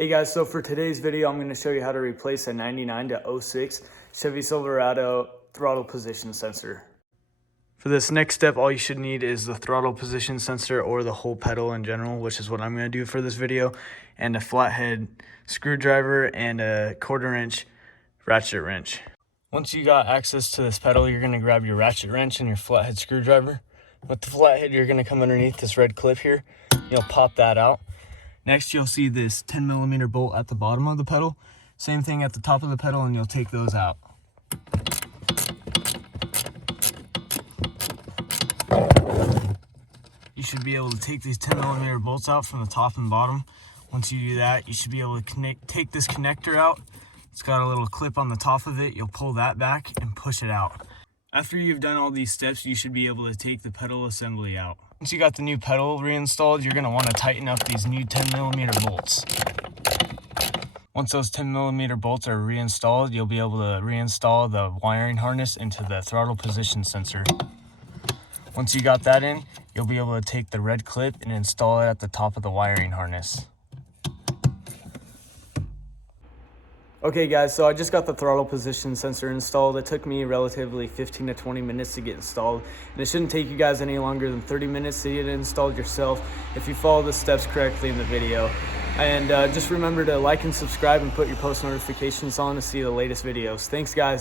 Hey guys, so for today's video, I'm going to show you how to replace a 99 to 06 Chevy Silverado throttle position sensor. For this next step, all you should need is the throttle position sensor or the whole pedal in general, which is what I'm going to do for this video, and a flathead screwdriver and a 1/4 inch ratchet wrench. Once you got access to this pedal, you're going to grab your ratchet wrench and your flathead screwdriver. With the flathead, you're going to come underneath this red clip here. You'll pop that out. Next, you'll see this 10mm bolt at the bottom of the pedal. Same thing at the top of the pedal, and you'll take those out. You should be able to take these 10mm bolts out from the top and bottom. Once you do that, you should be able to take this connector out. It's got a little clip on the top of it. You'll pull that back and push it out. After you've done all these steps, you should be able to take the pedal assembly out. Once you got the new pedal reinstalled, you're going to want to tighten up these new 10mm bolts. Once those 10mm bolts are reinstalled, you'll be able to reinstall the wiring harness into the throttle position sensor. Once you got that in, you'll be able to take the red clip and install it at the top of the wiring harness. Okay guys, so I just got the throttle position sensor installed. It took me relatively 15 to 20 minutes to get installed, and it shouldn't take you guys any longer than 30 minutes to get it installed yourself if you follow the steps correctly in the video. And just remember to like and subscribe and put your post notifications on to see the latest videos. Thanks guys.